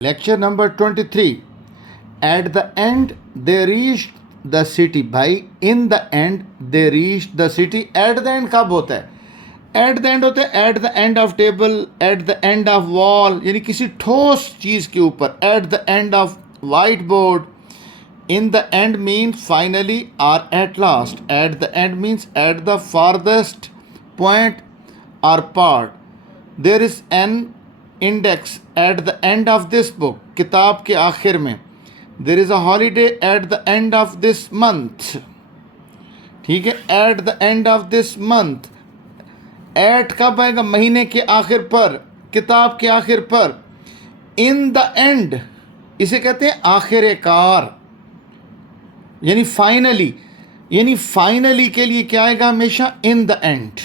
Lecture number 23. At the end they reached the city. भाई in the end they reached the city. At the end कब होता है? At the end होता है at the end of table, at the end of wall, यानी किसी ठोस चीज़ के ऊपर. At the end of whiteboard. In the end means finally or at last. At the end means at the farthest point or part. There is an index at the end of this book. किताब के आखिर में. There is a holiday at the end of this month. ठीक है, at the end of this month. At कब आएगा? महीने के आखिर पर, किताब के आखिर पर. In the end इसे कहते हैं आखिर कार, यानी फाइनली. यानी फाइनली के लिए क्या आएगा हमेशा? In the end.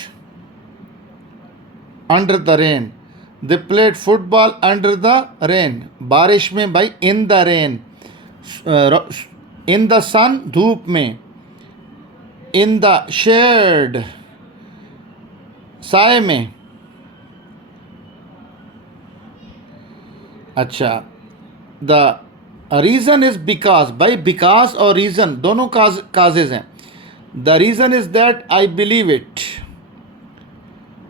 Under the rain. They played football under the rain. बारिश में भाई in the rain. In the sun धूप में. इन द शेड साए में. अच्छा, द रीज़न इज बिकॉज. भाई बिकॉज और रीज़न दोनों काजेज हैं. The reason is that I believe it.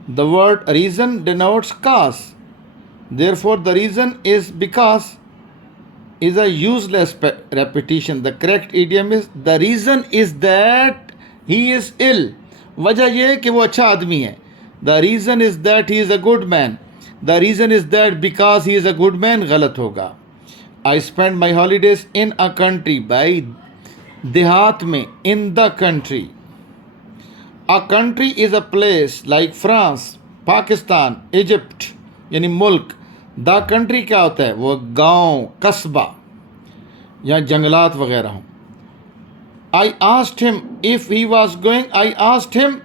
The word reason denotes cause. Therefore the reason is because is a useless repetition. The correct idiom is the reason is that he is ill. वजह यह है कि वो अच्छा आदमी है. The reason is that he is a good man. The reason is that because he is a good man गलत होगा. I spend my holidays in a country. भाई देहात में. In the country. A country is a place like France, Pakistan, Egypt, यानी मुल्क. The country क्या होता है? वो गांव, कस्बा या जंगलात वगैरह हों. I asked him if he was going. I asked him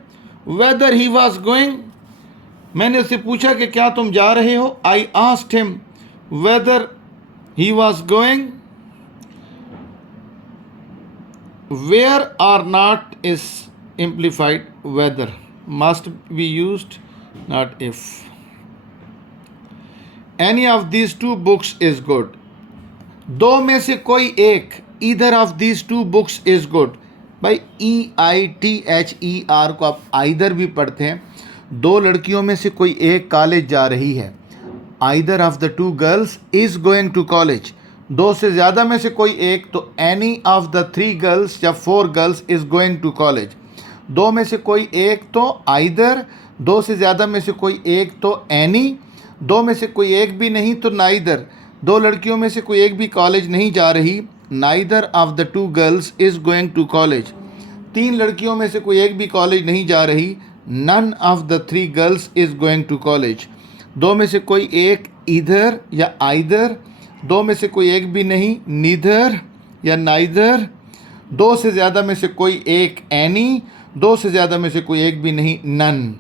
whether he was going. मैंने उससे पूछा कि क्या तुम जा रहे हो. I asked him whether he was going. Where or not is implied. Whether must be used, not if. Any of these two books is good. दो में से कोई एक. Either of these two books is good. भाई EITHER को आप either भी पढ़ते हैं. दो लड़कियों में से कोई एक कॉलेज जा रही है. Either of the two girls is going to college. दो से ज़्यादा में से कोई एक तो any of the three girls या four girls is going to college. दो में से कोई एक तो either. दो से ज़्यादा में से कोई एक तो any. दो में से कोई एक भी नहीं तो neither. दो लड़कियों में से कोई एक भी कॉलेज नहीं जा रही. neither of the two girls is going to college. तीन लड़कियों में से कोई एक भी कॉलेज नहीं जा रही. none of the three girls is going to college. दो में से कोई एक either या either. दो में से कोई एक भी नहीं neither या neither. दो से ज़्यादा में से कोई एक any. दो से ज़्यादा में से कोई एक भी नहीं none.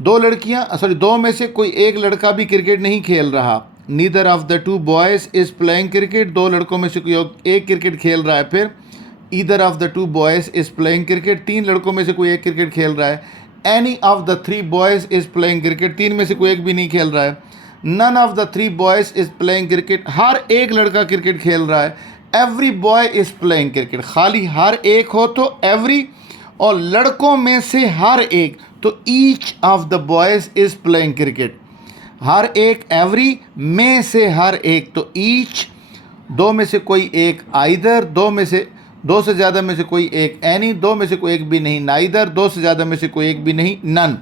दो में से कोई एक लड़का भी क्रिकेट नहीं खेल रहा. Neither of the two boys is playing cricket. दो लड़कों में से कोई एक क्रिकेट खेल रहा है. फिर either of the two boys is playing cricket. तीन लड़कों में से कोई एक क्रिकेट खेल रहा है. Any of the three boys is playing cricket. तीन में से कोई एक भी नहीं खेल रहा है. None of the three boys is playing cricket. हर एक लड़का क्रिकेट खेल रहा है. Every boy is playing cricket. खाली हर एक हो तो एवरी, और लड़कों में से हर एक तो each of the boys is playing cricket. हर एक एवरी, में से हर एक तो ईच. दो में से कोई एक आइदर. दो से ज़्यादा में से कोई एक एनी. दो में से कोई एक भी नहीं नाइदर. दो से ज़्यादा में से कोई एक भी नहीं नन.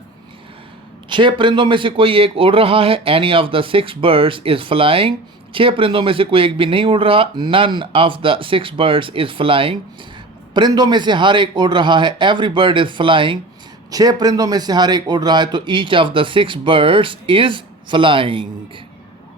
छः परिंदों में से कोई एक उड़ रहा है. Any of the six birds is flying. छः परिंदों में से कोई एक भी नहीं उड़ रहा. None of the six birds is flying. परिंदों में से हर एक उड़ रहा है. Every bird is flying. छः परिंदों में से हर एक उड़ रहा है तो each of the six birds is flying.